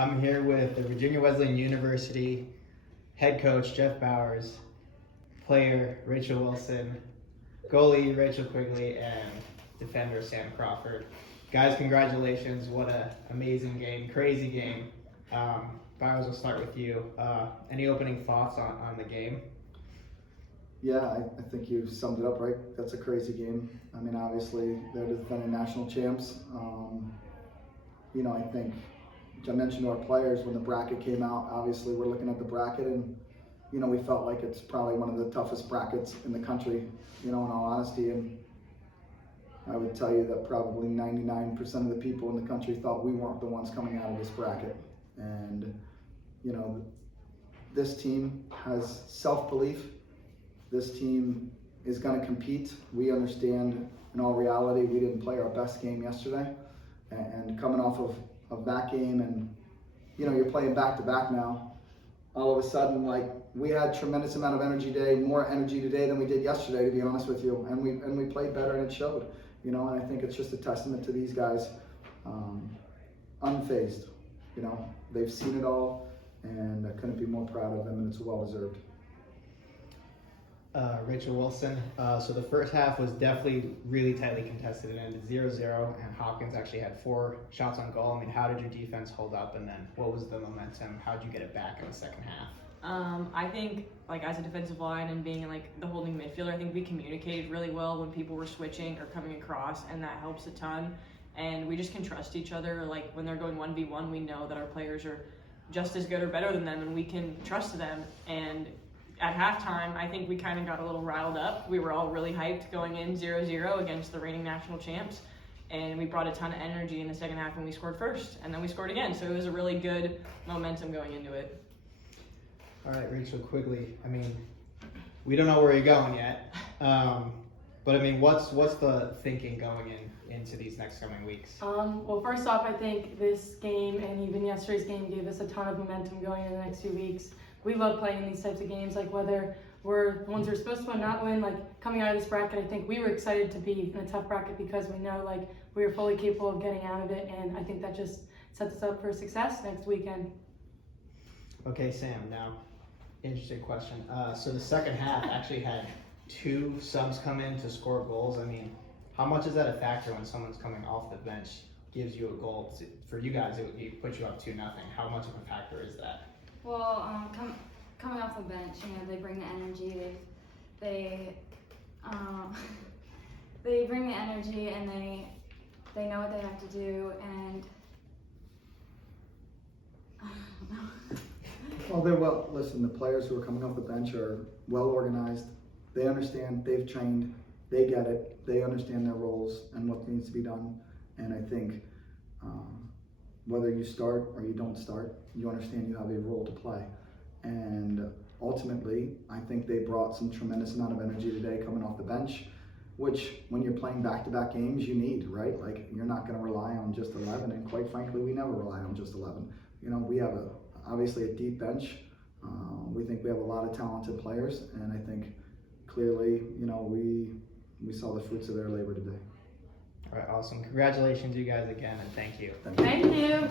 I'm here with the Virginia Wesleyan University head coach Jeff Bowers, player Rachel Wilson, goalie Rachel Quigley, and defender Sam Crawford. Guys, congratulations. What an amazing game, crazy game. Bowers, we'll start with you. Any opening thoughts on the game? Yeah, I think you summed it up right. That's a crazy game. I mean, obviously, they're the defending national champs. I think I mentioned to our players when the bracket came out, obviously we're looking at the bracket and, we felt like it's probably one of the toughest brackets in the country, in all honesty. And I would tell you that probably 99% of the people in the country thought we weren't the ones coming out of this bracket. And, this team has self-belief. This team is going to compete. We understand, in all reality, we didn't play our best game yesterday. And coming off of that game, and you're playing back-to-back now, all of a sudden, we had tremendous amount of energy today, more energy today than we did yesterday, to be honest with you. And we played better, and it showed. And I think it's just a testament to these guys, unfazed. They've seen it all, and I couldn't be more proud of them, and it's well-deserved. Rachel Wilson. So the first half was definitely really tightly contested. It ended 0-0, and Hopkins actually had 4 shots on goal. I mean, how did your defense hold up, and then what was the momentum? How did you get it back in the second half? I think, as a defensive line and being the holding midfielder, I think we communicated really well when people were switching or coming across, and that helps a ton. And we just can trust each other. When they're going 1v1, we know that our players are just as good or better than them, and we can trust them. And at halftime, I think we kind of got a little riled up. We were all really hyped going in 0-0 against the reigning national champs, and we brought a ton of energy in the second half, and we scored first, and then we scored again. So it was a really good momentum going into it. All right, Rachel Quigley. I mean, we don't know where you're going yet, but I mean, what's the thinking going into these next coming weeks? Well, first off, I think this game and even yesterday's game gave us a ton of momentum going into the next few weeks. We love playing these types of games, whether we're the ones who are supposed to win, not win, coming out of this bracket. I think we were excited to be in a tough bracket because we know we were fully capable of getting out of it, and I think that just sets us up for success next weekend. Okay, Sam, now, interesting question. So the second half actually had 2 subs come in to score goals. I mean, how much is that a factor when someone's coming off the bench, gives you a goal? For you guys, it puts you up 2-0. How much of a factor is that? Well, coming off the bench, they bring the energy. They bring the energy, and they know what they have to do. And I don't know. Listen, the players who are coming off the bench are well organized. They understand. They've trained. They get it. They understand their roles and what needs to be done. And I think whether you start or you don't start, you understand you have a role to play. And ultimately, I think they brought some tremendous amount of energy today coming off the bench, which when you're playing back-to-back games, you need, right? You're not going to rely on just 11, and quite frankly, we never rely on just 11. We have obviously a deep bench. We think we have a lot of talented players, and I think clearly, we saw the fruits of their labor today. All right, awesome. Congratulations, you guys, again, and thank you. Thank you.